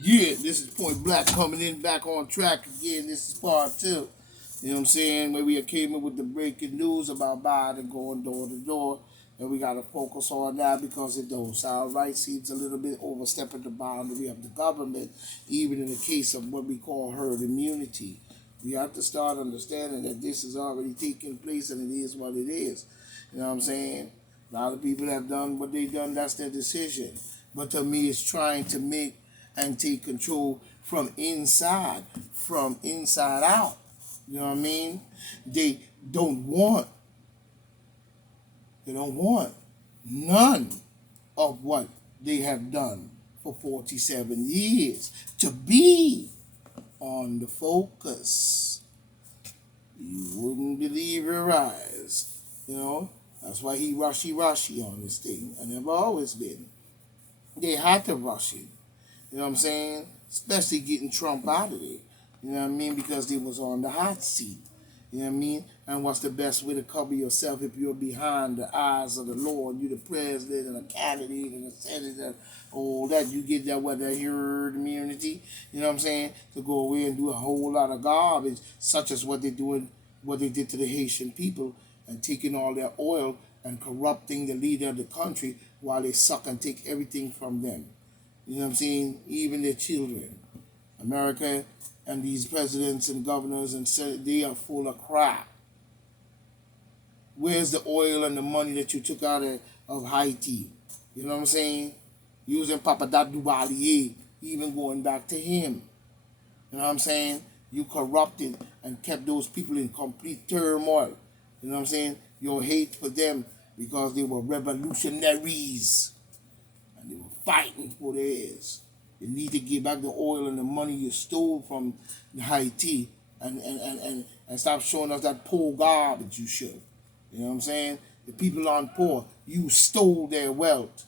Yeah, this is Point Black coming in back on track again. This is part two. You know what I'm saying? Where we came in with the breaking news about Biden going door to door. And we got to focus on that because it don't sound right. Seems a little bit overstepping the boundary of the government, even in the case of what we call herd immunity. We have to start understanding that this is already taking place and it is what it is. You know what I'm saying? A lot of people have done what they've done, that's their decision. But to me, it's trying to make and take control from inside out. You know what I mean? They don't want, they don't want none of what they have done for 47 years to be on the focus. You wouldn't believe your eyes. You know, that's why he rushy on this thing. And they've always been. They had to rush it. You know what I'm saying? Especially getting Trump out of there. You know what I mean? Because they was on the hot seat. You know what I mean? And what's the best way to cover yourself if you're behind the eyes of the Lord? You're the president and a candidate and a senator, all that. You get that what that herd immunity. You know what I'm saying? To go away and do a whole lot of garbage, such as what they doing, what they did to the Haitian people, and taking all their oil and corrupting the leader of the country while they suck and take everything from them. You know what I'm saying? Even their children. America and these presidents and governors and senate, they are full of crap. Where's the oil and the money that you took out of Haiti? You know what I'm saying? Using Papa Duvalier, even going back to him. You know what I'm saying? You corrupted and kept those people in complete turmoil. You know what I'm saying? Your hate for them because they were revolutionaries and they were fighting for theirs. You need to give back the oil and the money you stole from Haiti and stop showing us that poor garbage you should. You know what I'm saying? The people aren't poor. You stole their wealth.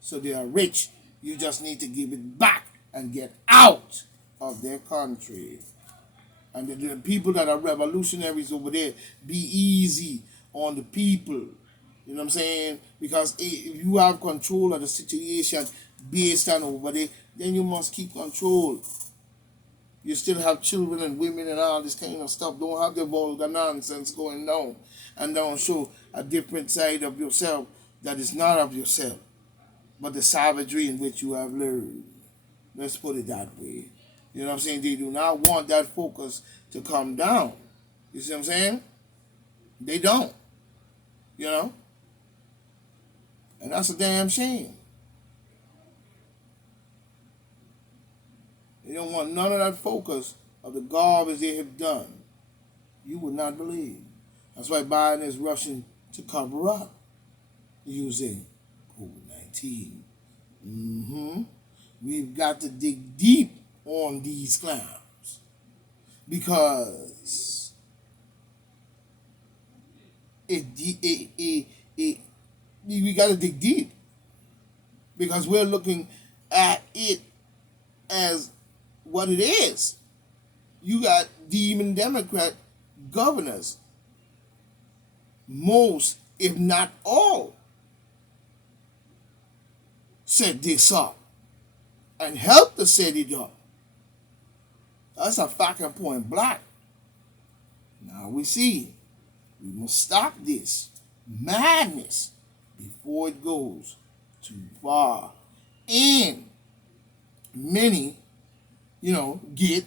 So they are rich. You just need to give it back and get out of their country. And the people that are revolutionaries over there, be easy on the people. You know what I'm saying? Because if you have control of the situation based on over there, then you must keep control. You still have children and women and all this kind of stuff. Don't have the vulgar nonsense going down. And don't show a different side of yourself that is not of yourself, but the savagery in which you have learned. Let's put it that way. You know what I'm saying? They do not want that focus to come down. You see what I'm saying? They don't. You know? And that's a damn shame. They don't want none of that focus of the garbage they have done. You would not believe. That's why Biden is rushing to cover up using COVID-19. We've got to dig deep on these clowns because it we got to dig deep because we're looking at it as what it is. You got demon Democrat governors, most, if not all, set this up and helped to set it up. That's a fact and Point Black. Now we see we must stop this madness before it goes too far. And many, get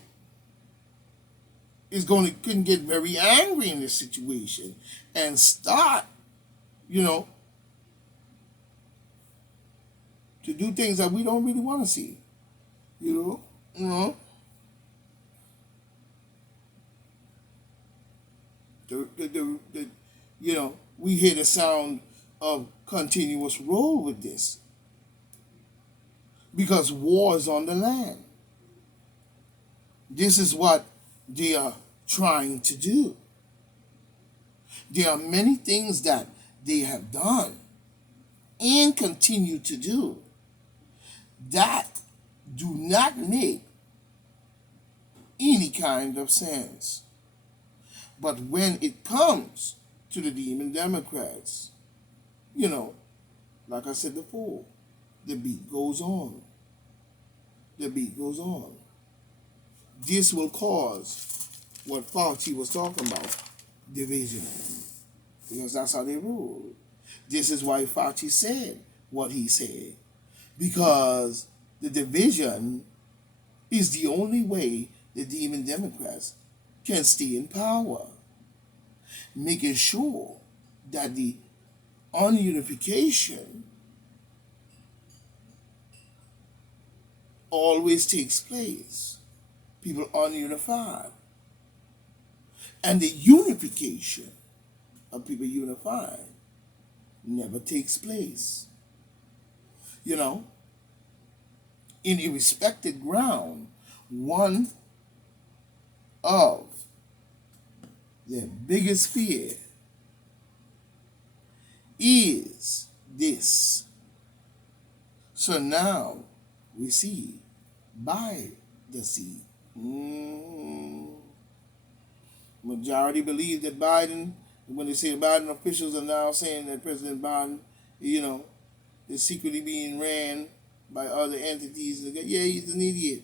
is going to can get very angry in this situation and start, to do things that we don't really want to see. You know, we hear the sound of continuous roll with this because war is on the land. This is what they are trying to do. There are many things that they have done and continue to do that do not make any kind of sense. But when it comes to the demon Democrats, like I said before, the beat goes on. the beat goes on. This will cause what Fauci was talking about, division, because that's how they rule. This is why Fauci said what he said, because the division is the only way the demon Democrats can stay in power, making sure that the ununification always takes place. People ununified. And the unification of people unified never takes place. You know, in a respected ground, one of their biggest fear is this. So now we see by the sea. Majority believe that Biden, when they say Biden officials are now saying that President Biden, is secretly being ran by other entities. Yeah, he's an idiot.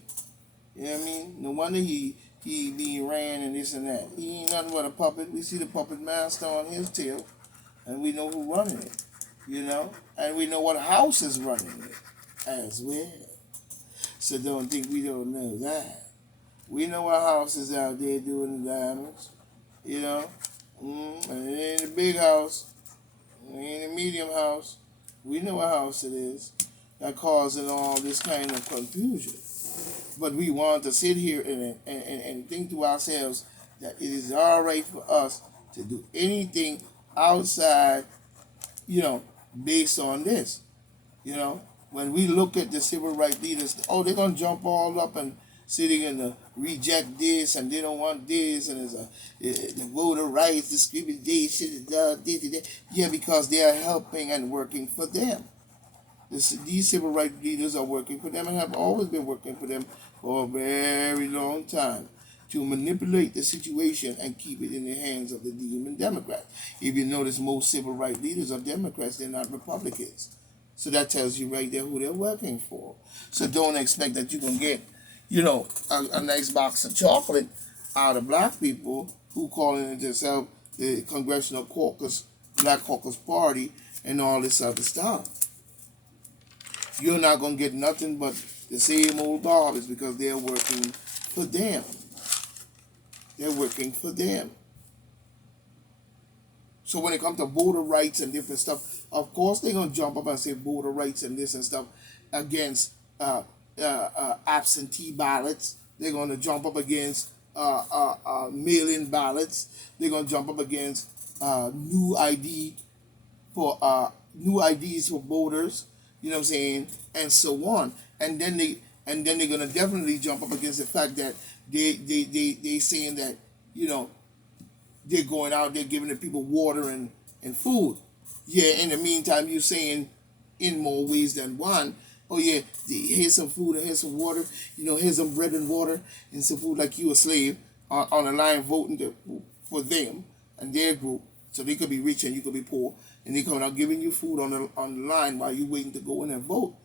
You know what I mean? No wonder he being ran and this and that. He ain't nothing but a puppet. We see the puppet master on his tail, and we know who running it. And we know what house is running it as well. So don't think we don't know that. We know what house is out there doing the damage. And it ain't a big house. It ain't a medium house. We know what house it is that causing all this kind of confusion. But we want to sit here and think to ourselves that it is all right for us to do anything outside, based on this. When we look at the civil rights leaders, they're going to jump all up and sitting and reject this, and they don't want this, and the voter rights, discrimination, yeah, because they are helping and working for them. These civil rights leaders are working for them and have always been working for them for a very long time to manipulate the situation and keep it in the hands of the demon Democrats. If you notice, most civil rights leaders are Democrats, they're not Republicans. So that tells you right there who they're working for. So don't expect that you can get, a nice box of chocolate out of black people who calling themselves the Congressional Caucus, Black Caucus Party, and all this other stuff. You're not going to get nothing but the same old garbage because they're working for them. They're working for them. So when it comes to voter rights and different stuff, of course they're going to jump up and say voter rights and this and stuff against absentee ballots. They're going to jump up against mail-in ballots. They're going to jump up against new IDs for voters. You know what I'm saying, and so on. And then they're gonna definitely jump up against the fact that they saying that they're going out there giving the people water and food. Yeah, in the meantime, you're saying in more ways than one, oh yeah, here's some food and here's some water, here's some bread and water and some food, like you a slave on the line voting for them and their group, so they could be rich and you could be poor, and they coming out giving you food on the line while you waiting to go in and vote.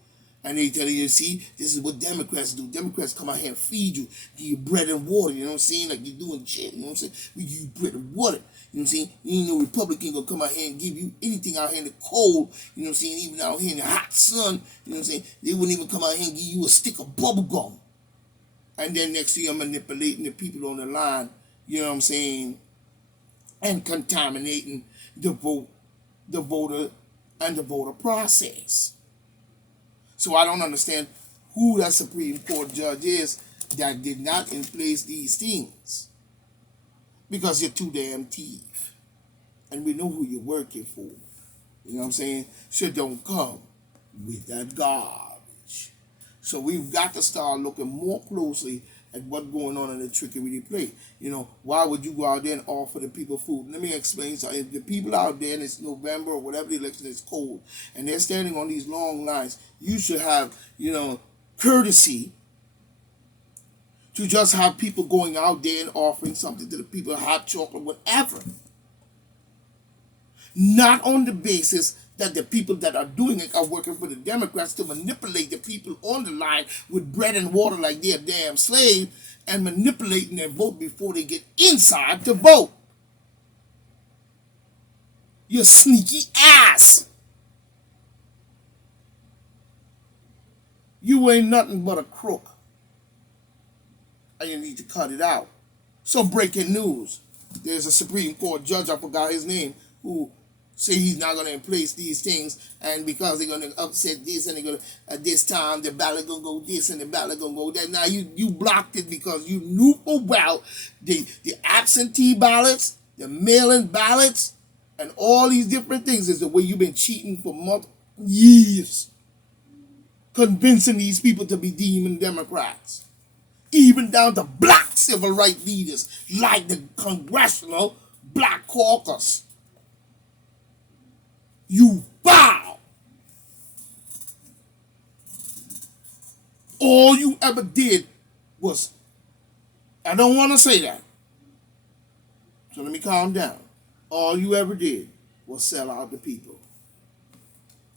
And they telling you, see, this is what Democrats do. Democrats come out here and feed you, give you bread and water, you know what I'm saying? Like you're doing shit, you know what I'm saying? We give you bread and water, you know what I'm saying? You ain't no Republican gonna come out here and give you anything out here in the cold, you know what I'm saying? Even out here in the hot sun, you know what I'm saying? They wouldn't even come out here and give you a stick of bubble gum. And then next thing you're manipulating the people on the line, you know what I'm saying? And contaminating the voter and the voter process. So I don't understand who that Supreme Court judge is that did not in place these things. Because you're too damn thief. And we know who you're working for. You know what I'm saying? So don't come with that garbage. So we've got to start looking more closely at what's going on in the trickery they play. Why would you go out there and offer the people food? Let me explain. So if the people out there, and it's November or whatever the election is cold, and they're standing on these long lines, you should have, courtesy to just have people going out there and offering something to the people, hot chocolate, whatever. Not on the basis that the people that are doing it are working for the Democrats to manipulate the people on the line with bread and water like they're damn slave and manipulating their vote before they get inside to vote. You sneaky ass. You ain't nothing but a crook. And you need to cut it out. So breaking news. There's a Supreme Court judge, I forgot his name, who say he's not going to place these things, and because they're going to upset this, and they're going to, at this time, the ballot going to go this, and the ballot going to go that. Now, you blocked it because you knew full well the absentee ballots, the mail-in ballots, and all these different things is the way you've been cheating for years, convincing these people to be demon Democrats, even down to black civil rights leaders like the Congressional Black Caucus. You foul. All you ever did was, I don't want to say that, so let me calm down. All you ever did was sell out the people.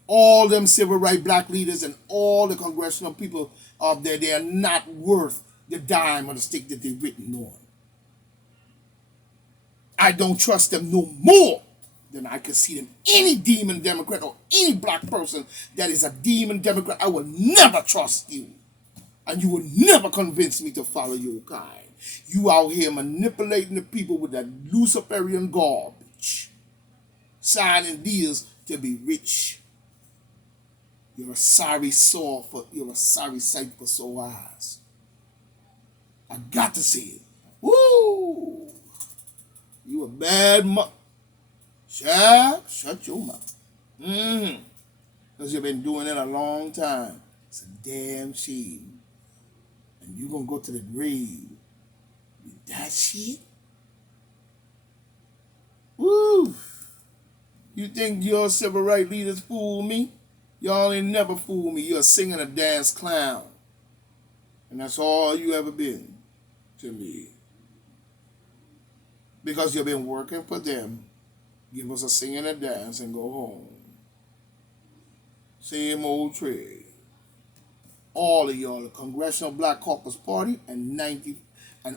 All them civil rights black leaders and all the congressional people up there, they are not worth the dime or the stick that they've written on. I don't trust them no more than I can see them. Any demon Democrat or any black person that is a demon Democrat, I will never trust you. And you will never convince me to follow your kind. You out here manipulating the people with that Luciferian garbage, signing deals to be rich. You're a sorry sight for sore eyes. I got to say it. Woo! You a bad shut your mouth. Because you've been doing it a long time. It's a damn shame. And you gonna go to the grave with that shit? Woo! You think your civil rights leaders fool me? Y'all ain't never fool me. You're a singing a dance clown. And that's all you ever been to me. Because you've been working for them. Give us a sing and a dance and go home. Same old trade. All of y'all, the Congressional Black Caucus Party and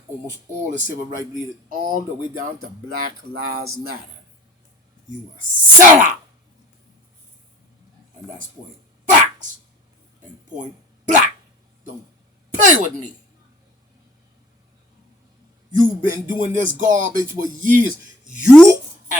almost all the civil rights leaders, all the way down to Black Lives Matter. You are sellout. And that's point facts and point black. Don't play with me. You've been doing this garbage for years. You